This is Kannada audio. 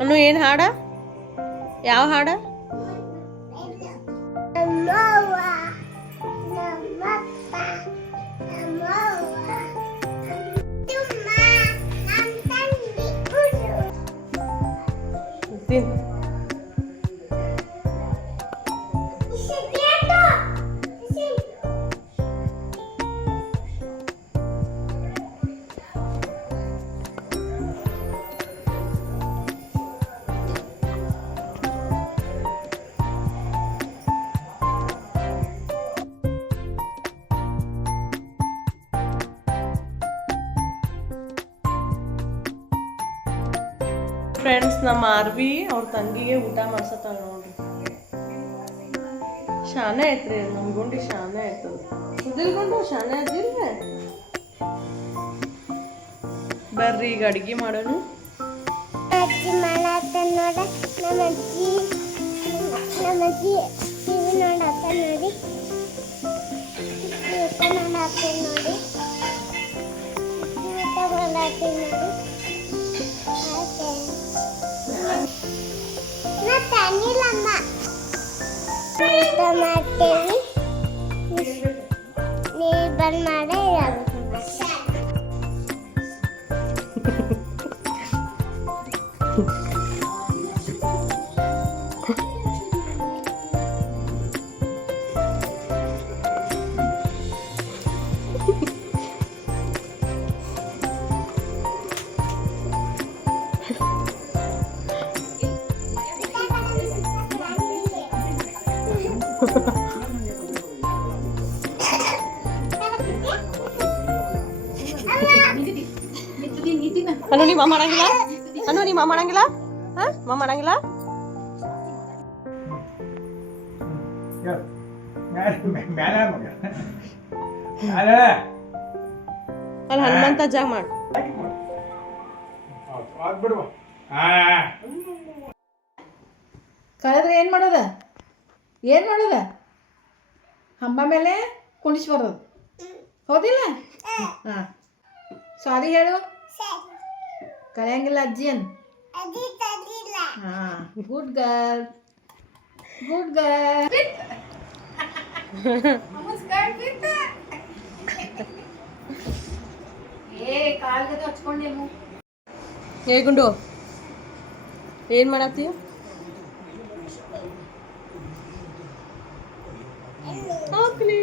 ಅನ್ನು ಏನು ಹಾಡ? ಯಾವ ಹಾಡ? ಫ್ರೆಂಡ್ಸ್, ನಮ್ಮ ಆರ್ವಿ ಅವ್ರ ತಂಗಿಗೆ ಊಟ ಮಾಡ್ಸತ್ತಾಳ ನೋಡ್ರಿ. ಶಾನೆ ಐತ್ರಿ ನಮ್ಮ ಗುಂಡಿ, ಶಾನೆ ಆಯ್ತದ. ಸುದಿಲ್ಗೊಂಡು ಶಾನೆ ಅದಿಲ್ವ? ಬರ್ರಿ ಈಗ ಅಡ್ಗೆ ಮಾಡೋಣ. ನೀರು ಬಂದ್ ಮಾಡಿ ಅನು ನಿಮ್ಮ ಮಾಡಂಗಿಲ್ಲ? ಅನು ನಿಮ್ಮ ಮಾಡಂಗಿಲ್ಲ? ಹಾ, ಮಾಡಂಗಿಲ್ಲ? ಅಲ್ಲಿ ಹನುಮಂತ ಜಾಗ ಮಾಡು. ಕಳೆದ್ರೆ ಏನು ಮಾಡೋದ? ಏನು ಮಾಡೋದ? ಹಂಬ ಮೇಲೆ ಕುಣಿಸಿ ಬರೋದು, ಹೌದಿಲ್ಲ? ಹಾಂ, ಸಾರಿ ಹೇಳು. ಕಳೆಯಂಗಿಲ್ಲ ಅಜ್ಜಿಯನ್. ಹಾಂ, ಗುಡ್ ಗರ್ಲ್, ಗುಡ್ ಗರ್ಲ್. ಕಾಲ್ಗದ ಹಚ್ಕೊಂಡೇನು? ಏ ಗುಂಡು, ಏನು ಮಾಡತ್ತೀಯ? ಹಾಕ್ಲಿ